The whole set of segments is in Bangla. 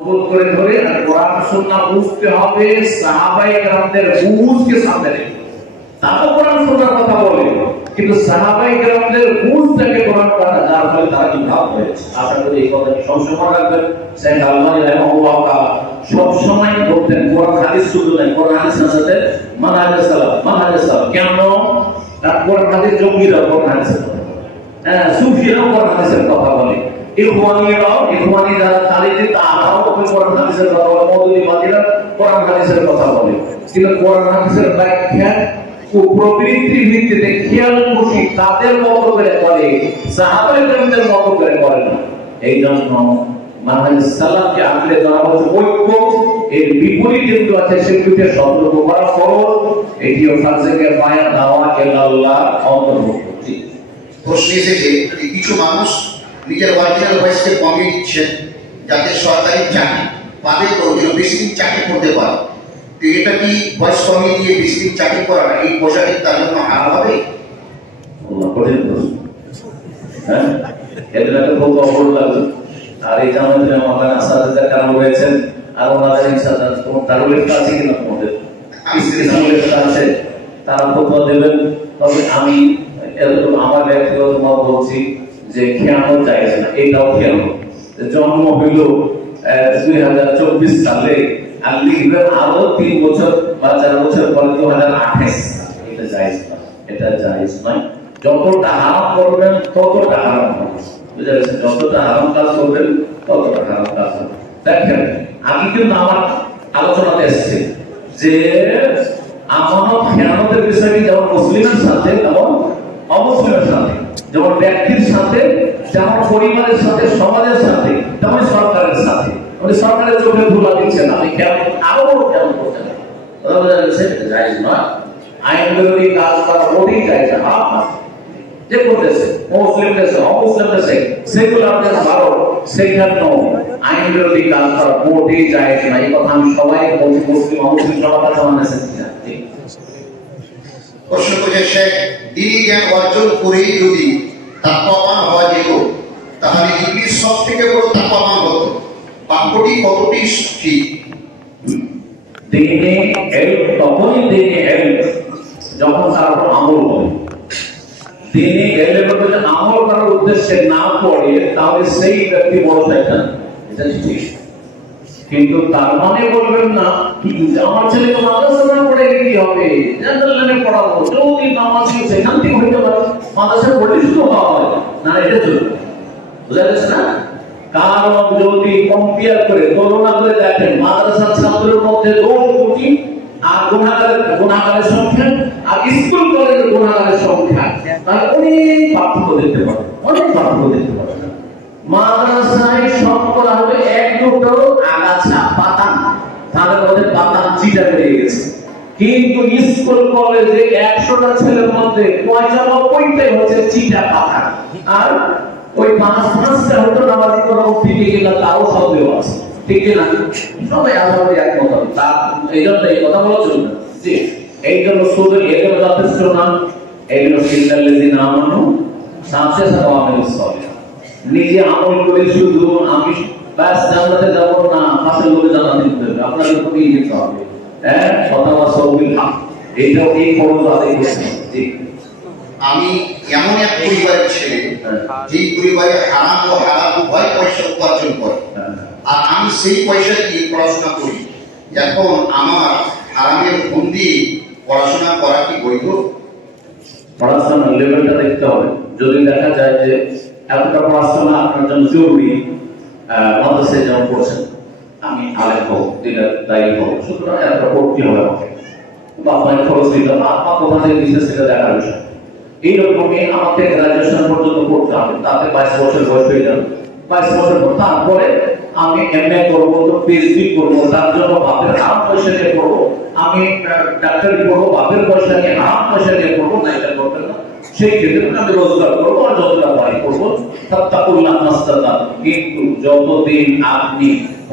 কবুল করে ধরে আর কোরআন সুন্নাহ বুঝতে হবে সাহাবায়ে কেরামদের বুঝকে সামনে রেখে। তারা কোরআন সুন্নাহর কথা বলে, কিন্তু সাহাবায়ে কেরামদের বুঝটাকে কোরআন কথা যার ফলে তারা কি ভাব হয়েছে। আশা করি এই কথাটি সবসময় রাখবেন। শেখ আলবানী রাহিমাহুল্লাহ তাআলা সব সময় বলতেন কোরআন হাদিস শুধু নয়, কোরআন হাদিসের সাথে মানহাজে সালাফ। কেন? তার কোরআন হাদিস জঙ্গিরা কোরআন হাদিসের কথা বলে, সুফিরাও কোরআন হাদিসের কথা বলে, ইখওয়ানি যারা খালিদি তারাও কোরআন হাদিসের কথা বলে, মওদুদীবাদীরা কোরআন হাদিসের কথা বলে। কিন্তু কোরআন হাদিসের ব্যাখ্যা ও প্রবৃত্তির ভিত্তিতে খেয়াল খুশি তাদের মতো করে করে, সাহাবায়ে কেরামদের মতো করে করে না। এই জন্য মানহাজে সালাফকে আঁকড়ে ধরা হচ্ছে ঐক্য, এর বিপরীত কিন্তু আছে সেগুলিকে সতর্ক করা ফরজ। এটিও ফারজে কিফায়া দাওয়া ইলাল্লাহ অন্তর্ভুক্ত। প্রশ্ন এসেছে কিছু মানুষ নিজের অরিজিনাল ভয়েসকে কমিয়ে দিচ্ছেন যাতে সরকারি চাকরি পাবে, তো বেশি দিন চাকরি করতে পারে। তো এটা কি ভয়েস কমিয়ে দিয়ে বেশি দিন চাকরি করা, এই পোশাকে তার জন্য হারাম হবে? হ্যাঁ, এদের একটা খুব অপর লাগবে। আর এই জামাতে আমাদের আসাদা কারণ রয়েছেন, আর ওনাদের ইনশাআল্লাহ কোন তারুলের আছে কিনা তোমাদের আছে, তারা ফতোয়া দেবেন। তবে আমি আমার ব্যক্তিগত মত বলছি যে খেয়ানো যায় না, এটাও খেয়ানো। জন্ম হইল 2024 সালে, আর লিখবেন আরো 3 বছর বা 4 বছর পরে 2028। এটা জায়েজ না, এটা জায়েজ নয়। যতটা হারাম করবেন ততটা হারাম হবে, বুঝা গেছে? যতটা হারাম কাজ করবেন ততটা হারাম কাজ হবে। দেখেন, আমি কিন্তু আমার আলোচনাতে এসেছি যে আমানত খেয়ানতের বিষয়টি যেমন মুসলিমের সাথে তেমন অমুসলিমের সাথে, যেমন ব্যক্তির সাথে, যেমন পরিবারের সাথে, সমাজের সাথে, তেমন সরকারের সাথে। উনি সরকারের চোখে ধুলা দিচ্ছেন, আমি কেমন আরো কেমন করছেন, জায়েজ নয়। আইন বিরোধী কাজ করা মোটেই জায়েজ না। যে করতেছে মুসলিম দেশে, অমুসলিম দেশে, সেকুলার দেশ ভারত, সেখানেও আইন বিরোধী কাজ করা মোটেই জায়েজ না। এই কথা আমি সবাই বলছি, মুসলিম অমুসলিম সবার কাছে মানেছে। প্রশ্ন করছে শেখ, দিনী জ্ঞান অর্জন করেই যদি তাকওয়াবান হওয়া যেত, তাহলে ইবলিস সব থেকে বড় তাকওয়াবান হতো। বাক্যটি কতটি ঠিক? দিনে ইলম তখনই দিনে ইলম যখন তার উপর আমল করে। দিনে ইলমের উপর আমল করার উদ্দেশ্যে না পড়ে তাহলে সেই ব্যক্তি বড় শয়তান, এটা ঠিক। কিন্তু তার মানে বলবেন না আমার ছেলে তো মাদ্রাসা না পড়ে কি হবে, জানালানে পড়াবো, যদি নামাজি সেখান থেকে হইতে পারে, মাদ্রাসা পড়লে শুধু হয় না, এটা চলবে। বুঝা গেছে না? কারণ যদি কম্পেয়ার করে, তুলনা করে দেখেন, মাদ্রাসার ছাত্রের মধ্যে 2 কোটি আর গুনাহগারের সংখ্যা আর স্কুল কলেজের গুনাহগারের সংখ্যা, তাহলে অনেক পার্থক্য দেখতে পাবেন, অনেক পার্থক্য দেখতে পাবেন। মাদ্রাসায় শতকরা হবে 1-2 আগাছা পাতা, তাদের মধ্যে পাতা চিটা বেরিয়ে গেছে। কিন্তু স্কুল কলেজে 100টা ছেলের মধ্যে 95টাই হচ্ছে চিটা পাতা, আর ওই 5-5টা হয়তো নামাজি কোনো ফিরে গেলে তাও সন্দেহ আছে, ঠিক না? সবাই আলাদা একমত। তার এই জন্য এই কথা বলা চলবে না। জি, এই জন্য শুধু এগুলো যথেষ্ট না, এগুলো সিল্লাল্লাযিনা আমানু সাথে সাথে আমিলুস সালিহাত, নিজে আমল করে শুধু আমি বাস জান্নাতে যাব না, পাশের লোকে জান্নাতে যেতে হবে, আপনাদের প্রতি যেতে হবে। হ্যাঁ, ফতোয়া সওবিল হক, এইটাও এই ফরজ আদায় করতে হবে। জি, আমি এমন এক পরিবারের ছেলে, যেই পরিবারে হারাম ও হালাল উভয় পয়সা উপার্জন করে, আর আমি সেই পয়সা দিয়ে পড়াশোনা করি। এখন আমার হারামের ফোন দিয়ে পড়াশোনা করা কি বৈধ? পড়াশোনার লেভেলটা দেখতে হবে। যদি দেখা যায় যে এতটা পড়াশোনা আপনার জন্য জরুরি, মাদ্রাসায় যেমন পড়ছেন, আমি আলেম হব, দিনের দায়ী হব, সুতরাং এতটা পড়তে হবে আমাকে, বা আপনার খরচ দিতে হবে, আপনার কোথা থেকে দিচ্ছে সেটা দেখার বিষয়। এইরকমই আমাকে গ্রাজুয়েশন পর্যন্ত পড়তে হবে, তাতে 22 বছর বয়স হয়ে যাবে। 22 বছর পর তারপরে আমি এমএ করবো, তো পিএইচডি করবো, তার জন্য বাপের হারাম পয়সা দিয়ে পড়বো। আমি ডাক্তারি পড়বো, বাপের পয়সা নিয়ে, হারাম পয়সা দিয়ে পড়বো, না, এটা করতে না। সেই ক্ষেত্রে আমি রোজগার করবো আর যতটা পারি করবো, তাত্তাকুল্লাহ মাস্তাতাত। কিন্তু যতদিন আপনি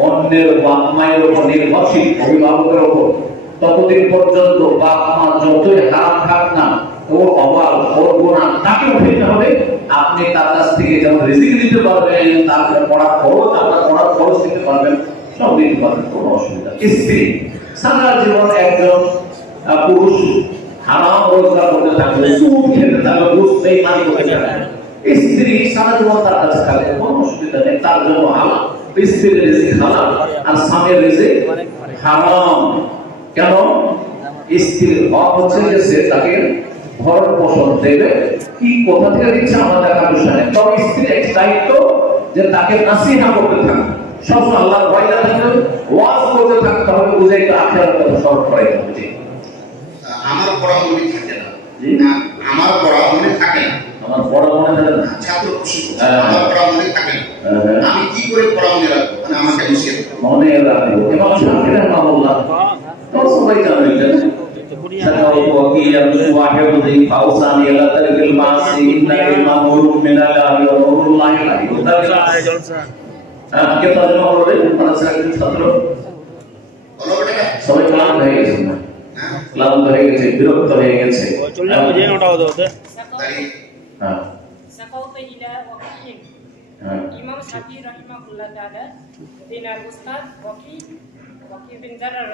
অন্যের বাপ মায়ের উপর নির্ভরশীল, অভিভাবকের উপর, ততদিন পর্যন্ত বাপ মা যতই হারাম খাক না, ওর অভাব, ওর গুনাহ তাকে উঠাইতে হবে। আপনি তার কাছ থেকে যেমন রিজিক দিতে পারবেন, তার পড়ার খরচ, আপনার পড়ার খরচ দিতে পারবেন, সব দিতে পারেন, কোনো অসুবিধা। স্ত্রী সারা জীবন একজন পুরুষ হারাম রোজগার করতে থাকবে, সুদ খেতে থাকবে, ঘুষ বেঈমানি করতে থাকবে, স্ত্রী সারা জীবন তার কাছে থাকবে, কোনো অসুবিধা নেই, তার জন্য হালাল। স্ত্রীর রিজিক হালাল আর স্বামীর রিজিক হারাম। কেন? স্ত্রীর হক হচ্ছে যে সে তাকে ভরণ পোষণ দেবে, কি কোথা থেকে দিচ্ছে আমরা দেখার বিষয় নেই। তবে স্ত্রীর এক দায়িত্ব যে তাকে নাসিহা করতে থাকবে, সবসময় আল্লাহর ভয় থাকতে হবে, ওয়াজ করতে থাকতে হবে, বুঝে একটু আখিরাতের কথা স্মরণ করাইতে হবে। আমার পড়া মনে থাকে না, আমার পড়া মনে থাকে না, আমার পড়া মনে থাকে না, ছাত্র প্রশিক্ষণ আমার পড়া মনে থাকে না, আমি কি করে পড়া মনে রাখবো? মানে আমাকে মনে রাখবো। ইমাম শাফিঈ রাহিমাহুল্লাহ তো সবাই জানেন سكوت وكيلا وحفظي فأوصاني إلى ترك المعصية إنك مأمور من الله ونور الله لا يضل। কে তর্জমা করবে? মাদ্রাসা একজন ছাত্র সবাই ক্লান্ত হয়ে গেছে, না ক্লান্ত হয়ে গেছে, বিরক্ত হয়ে গেছে। হ্যাঁ, سكوت إلى وكيل ইমাম শাফিঈ রাহিমাহুল্লাহ তাআলা তিনার উস্তাদ ওয়াকিল বিন জাররাহ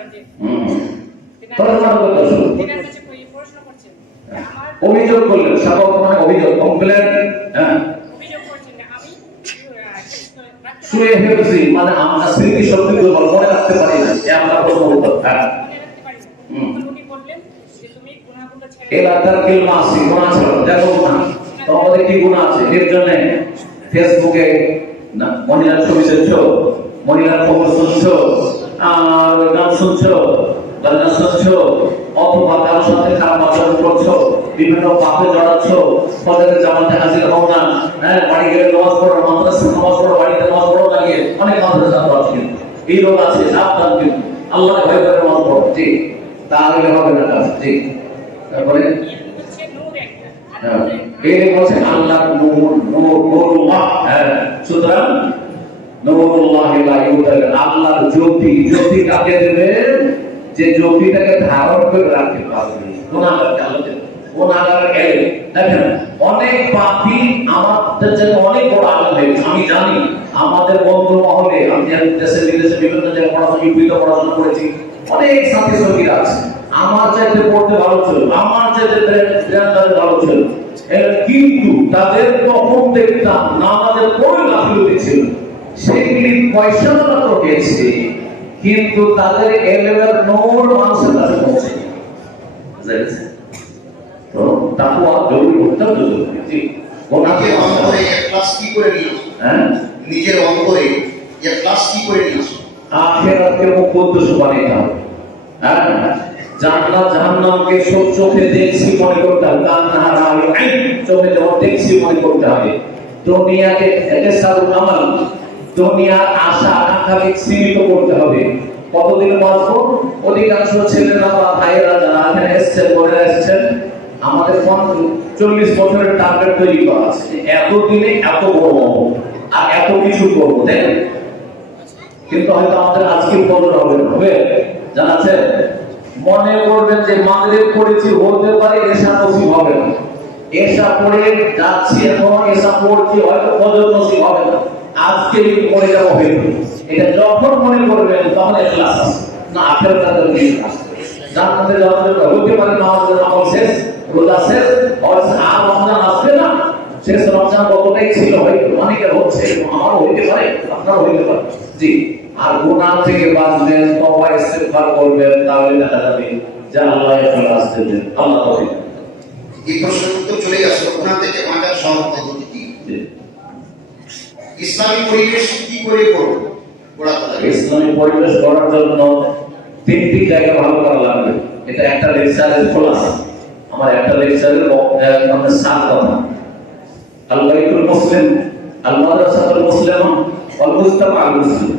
অভিযোগ করলেন, সাকাওয়াত মানে অভিযোগ, কমপ্লেন। হ্যাঁ, অভিযোগ করছেন আমি শুয়ে ফেলছি, মানে আমরা স্মৃতি শক্তি দুর্বল, মনে রাখতে পারি না, এই আমরা প্রশ্ন উত্তর। হ্যাঁ, মনে রাখতে পারি না। উনি বললেন যে তুমি গুনাহগুলো ছেড়ে এলা তারকিল মাসি, গুনাহ ছাড়ো। দেখো গুনাহ তোমাদের কি গুনাহ আছে, এর জন্য ফেসবুকে না মহিলার ছবি দেখছো, মহিলার খবর শুনছো, আর গান শুনছো, গান শুনছো, অথবা কারোর সাথে খারাপ আচরণ করছো, বিভিন্ন পাপে জড়াচ্ছ, ফজরের জামাতে হাজির হও না, হ্যাঁ বাড়ি গেলে নামাজ পড়ো, মাদ্রাসায় নামাজ পড়ো, বাড়িতে নামাজ পড়ো লাগে, অনেক মাদ্রাসা আছে, এই রোগ আছে, সাবধান, কিন্তু আল্লাহ ভয় করে নামাজ পড়ো, ঠিক তাহলে হবে না কাজ, ঠিক। তারপরে হচ্ছে নূর একটা, এই বলছে আল্লাহ নূর, নূরুল্লাহ। হ্যাঁ, সুতরাং নূরুল্লাহ লা ইউদাল, আল্লাহর জ্যোতি, জ্যোতি কাকে দেবেন? যে জ্যোতিটাকে ধারণ করে রাখতে পারবে। গুনাহগারকে আল্লাহ দেবেন, গুনাহগার এলেম। দেখেন অনেক পাপী আমাদের জন্য অনেক বড় আলেম হয়েছে, আমি জানি আমাদের বন্ধু মহলে, আমি দেশে বিদেশে বিভিন্ন জায়গায় পড়াশোনা, ইউপিতে পড়াশোনা করেছি, অনেক সাথী সঙ্গীরা আছে আমার চাইতে পড়তে ভালো ছিল, আমার চাইতে ব্রেন ভালো ছিল, কিন্তু তাদের তখন দেখতাম নামাজের পরে গাফিলতি ছিল, সেগুলি পয়সা মাত্র পেয়েছে, কিন্তু তাদের এলেমের নূর মানুষের কাছে পৌঁছে। তো তাকওয়া জরুরি, অত্যন্ত জরুরি। ওনাকে অন্তরে ইখলাস কি করে নিও? হ্যাঁ, নিজের অন্তরে ইখলাস কি করে নিও? আখিরাতকে মুকদ্দাস বানাইতে হবে। হ্যাঁ, জান্নাত জাহান্নামকে সব চোখে দেখছি মনে করতে হবে, কান নাহার আইন চোখে যেমন দেখছি মনে করতে হবে। দুনিয়াকে এহসানুল আমাল, দুনিয়ার আশা আকাঙ্ক্ষাকে সীমিত করতে হবে। কতদিন বাঁচবো? অধিকাংশ ছেলেরা বা ভাইয়েরা যারা এখানে এসেছেন, বোনেরা এসেছেন, আমাদের 40 বছরের টার্গেট তৈরি করা আছে, এত দিনে এত বড় আর এত কিছু করবো, তাই না? কিন্তু হয়তো আমাদের আজকে ফজর হবে না, হবে জানা আছে? মনে করবেন যে মাগরিব পড়েছি, হতে পারে এশা নসিব হবে না, এশা পড়ে যাচ্ছি, এখন এশা পড়ছি, হয়তো ফজর নসিব হবে না, আজকে পড়ে যাবো হয়তো। এটা যখন মনে করবেন তখন ইখলাস আছে না, আখিরাতের জন্য ইখলাস। জান্নাতে যাওয়ার জন্য হতে পারে নামাজের আমল শেষ, রোজা শেষ, আর রমজান আসবে না, শেষ রমজান কতটাই ছিল, হয়তো অনেকের হচ্ছে, আমারও হইতে পারে, আপনারও হইতে পারে, জি। আর গুনাহ থেকে বাঁচবেন, তওবা ইস্তেগফার করবেন, তাহলে দেখা যাবে যে আল্লাহ ইখলাস দেবেন। আল্লাহ তৌফিক। এই প্রশ্নের উত্তর চলে আসলো, গুনাহ থেকে বাঁচার সহজ পদ্ধতি কি? ইসলামী পরিবেশ কি করে করব? ইসলামী পরিবেশ গড়ার জন্য 3টি জায়গা ভালো করা লাগবে। এটা একটা লেকচারের খোলাসা, আমার একটা লেকচারের মানে 7 কথা। আল বাইতুল মুসলিম, আল মাদ্রাসাতুল মুসলিমা, ওয়াল মুজতামা আল মুসলিম,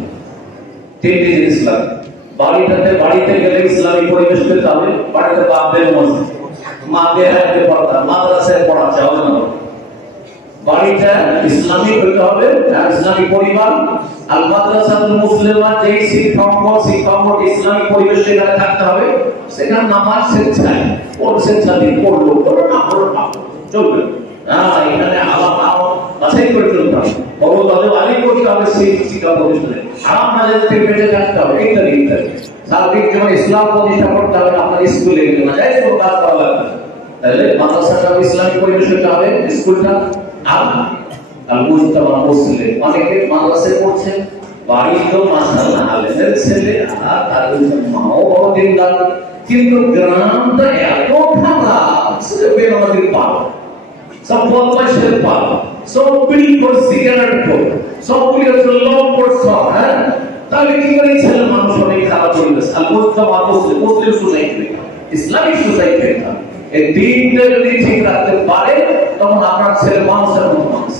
3টি জিনিস লাগবে। বাড়িতে গেলে ইসলামী পরিবেশ পেতে হবে, বাড়িতে বাপদের মসজিদ, মাদের হাতে পড়া, মাদ্রাসায় পড়া যাবে না, বাড়িটা ইসলামী হতে হবে, ইসলামী পরিবার। আল মাদ্রাসাতুল মুসলিমা, যেই শিক্ষক ইসলামী পরিবেশ সেখানে থাকতে হবে, সেখানে নামাজ স্বেচ্ছায় স্বেচ্ছাধীন পড়লো, না চলবে। হ্যাঁ, এখানে আলাদা বাছাই করে চলতে হবে, বড় তাদের আলী করতে হবে সেই শিক্ষা প্রতিষ্ঠানে, হারাম না যেতে বেঁচে থাকতে হবে, ইত্যাদি ইত্যাদি। সার্বিক যেমন ইসলাম প্রতিষ্ঠা করতে হবে আপনার স্কুলে, না যাই কোনো কাজ করা লাগবে, তাহলে মাদ্রাসাটা ইসলামিক পরিবেশ হতে হবে, স্কুলটা। আর মুজতামা মুসলিম অনেকে মাদ্রাসায় পড়ছে, বাড়ি তো মাশাআল্লাহ আলেমের ছেলে, আর তার মাও বড় দিনদার, কিন্তু গ্রামটা এত খারাপ, শুধু বেনামাজির পাল, সব বদমাইশের পাল, সব বিড়ি করে সিগারেট করে, সবগুলি হচ্ছে লম্পট সব। হ্যাঁ, তাহলে কি করে ছেলে মানুষ অনেক খারাপ পরিবেশ। আর মুজতামা মুসলিম মুসলিম সোসাইটি, ইসলামিক সোসাইটি, এই দিনটা যদি ঠিক রাখতে পারে তখন আপনার ছেলে মানুষের মতো মানুষ।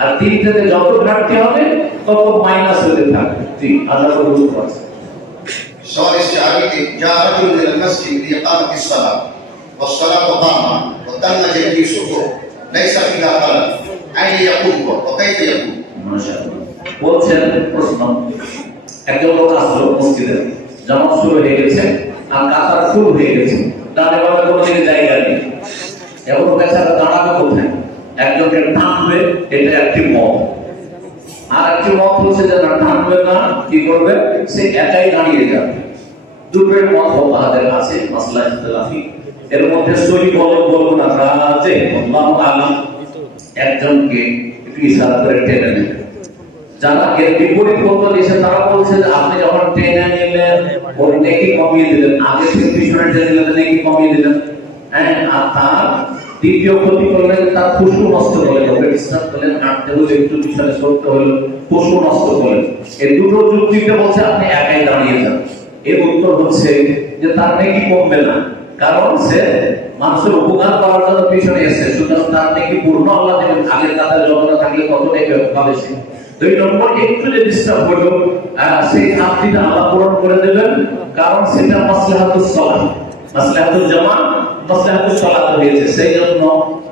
আর দিনটাতে যত ঘাটতি হবে তত মাইনাস হতে থাকবে। জি, আল্লাহ করে বুঝতে পারছেন। سؤال الشعبي جاء رجل من المسجد لإقامة الصلاة والصلاة قامت وتم تجليسه ليس فيها خلل، أين يقوم وكيف يقوم؟ মাশাআল্লাহ। বলছেন প্রশ্ন, একজন লোক আসলো মসজিদে, জামাত শুরু হয়ে গেছে আর কাতার ফুল হয়ে গেছে, ডানে বামে কোনো দিকে জায়গা নেই, এখন বেচারা দাঁড়াবে কোথায়? একজনকে টানবে, এটা একটি মত। আর একটি মত হচ্ছে যে না, টানবে না, কি করবে? সে একাই দাঁড়িয়ে যাবে। দুটোর মত তাদের আছে, মাসলা ইখতিলাফি। এর মধ্যে সহি বলবো না, রাজে আল্লাহু আলাম একজনকে একটু ইশারা করে টেনে নেবে। যারা এর বিপরীত মত দিয়েছে তারা বলছে যে আপনি যখন টেনে নিলেন ওর নেকি কমিয়ে দিলেন, আগে থেকে পিছনে টেনে নিলেন নেকি কমিয়ে দিলেন। হ্যাঁ, আর তার দ্বিতীয় ক্ষতি করলেন, তার খুশু নষ্ট করলেন, ওকে ডিস্টার্ব করলেন, হাঁটতে হলে একটু পিছনে সরতে হলো, খুশু নষ্ট করলেন। এই দুটো যুক্তিতে বলছে আপনি একাই দাঁড়িয়ে যান। এর উত্তর হচ্ছে যে তার নেকি কমবে না, কারণ সে মানুষের উপকার করার জন্য পিছনে এসেছে, সুতরাং তার নেকি পূর্ণ আল্লাহ দেবেন। আগের কাতারে যতটা থাকলে তত নেকি পাবে সে। দুই নম্বর, একটু যে ডিস্টার্ব হলো সেই খামতিটা আল্লাহ পূরণ করে দেবেন, কারণ সেটা মাসলাহাতুস সালাহ, মাসলাহাতুল জামাত, মাসলাহাতুস সালাত হয়েছে। সেই জন্য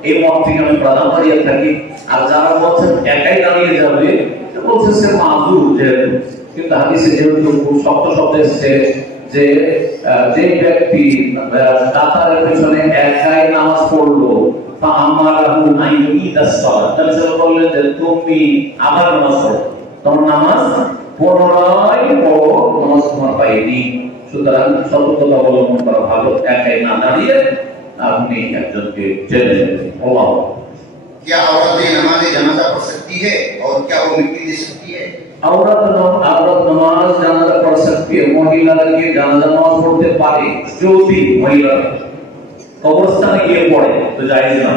এই মত থেকে আমি প্রাধান্য দিয়ে থাকি। আর যারা বলছেন একাই দাঁড়িয়ে যাবে, বলছে সে মাযুর, যেহেতু কিন্তু হাদিসে যেহেতু খুব শক্ত শব্দ এসেছে যে যে ব্যক্তি কাতারের পিছনে একাই নামাজ পড়লো, ফাআমারাহু আন ইউইদাস সালাত, তাহলে বললেন যে তুমি আবার নামাজ পড়ো, তোমার নামাজ পুনরায় পড়ো, নামাজ তোমার পাইনি। সুতরাং সতর্কতা অবলম্বন করা ভালো, একাই না দাঁড়িয়ে আপনি একজনকে টেনে নেবেন। আল্লাহ। क्या औरतें नमाज जनाजा पढ़ सकती है और क्या वो मिट्टी दे सकती है? औरत नमाज জানাজা পড় सकती है, মহিলারা কি জানাজা নামাজ পড়তে পারে যদি মহিলারা কবরস্থানে গিয়ে পড়ে তো জায়েজ না।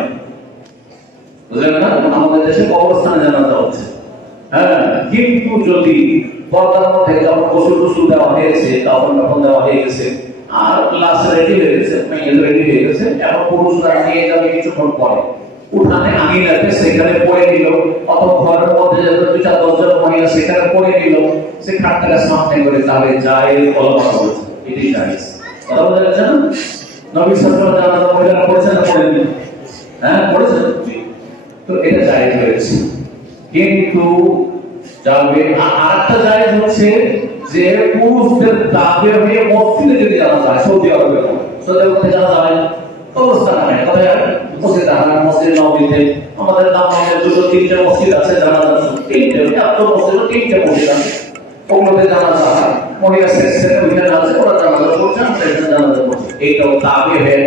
বুঝলেন না, আমাদের দেশে কবরস্থানে জানাজা হচ্ছে। হ্যাঁ, কিন্তু যদি পর্দার মধ্যে যখন গোসল টোসল দেওয়া হয়েছে, তখন দেওয়া হয়ে গেছে, আর লাশ রেডি হয়ে গেছে, মেয়ে রেডি হয়ে গেছে, এখন পুরুষরা নিয়ে যাবে কিছুক্ষণ পরে উঠানে আঙিনাতে, সেখানে পড়ে নিল, অথবা ঘরের মধ্যে যত দুই চার দশজন মহিলা সেখানে পড়ে নিল, সে খাটটাকে সামনে করে, তাহলে জায়েজ ওলামা বলেছে এটি জায়েজ। কথা বলতে যাচ্ছেন না, নবী সাল্লাল্লাহু আলাইহি ওয়াসাল্লাম মহিলারা পড়েছেন না পড়েননি? হ্যাঁ, পড়েছেন। তো এটা জায়েজ হয়েছে। কিন্তু যাবে আরেকটা জায়েজ হচ্ছে যে পুরুষদের দাবি হয়ে মসজিদে যদি জানা যায়, সৌদি আরবে জানা যায় অবস্থা নাই, তবে মসজিদ হারাম, মসজিদ নববীতে আমাদের দামামের দুটো তিনটে মসজিদ আছে, জানাজা তিনটে, এত মসজিদ তিনটে মসজিদ আছে, ওগুলোতে জানাজা হয়, মহিলা সেকশনে ওইখানে আছে, ওরা জানাজা করছে, আমরা এখানে জানাজা করছি। এইটাও তাবে হয়ে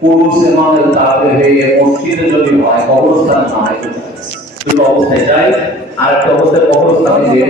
পুরুষ ইমামের তাবে হয়ে মসজিদে যদি হয়, কবরস্থান না হয়, দুটো অবস্থায় যায়। আর একটা অবস্থায় কবরস্থানে গিয়ে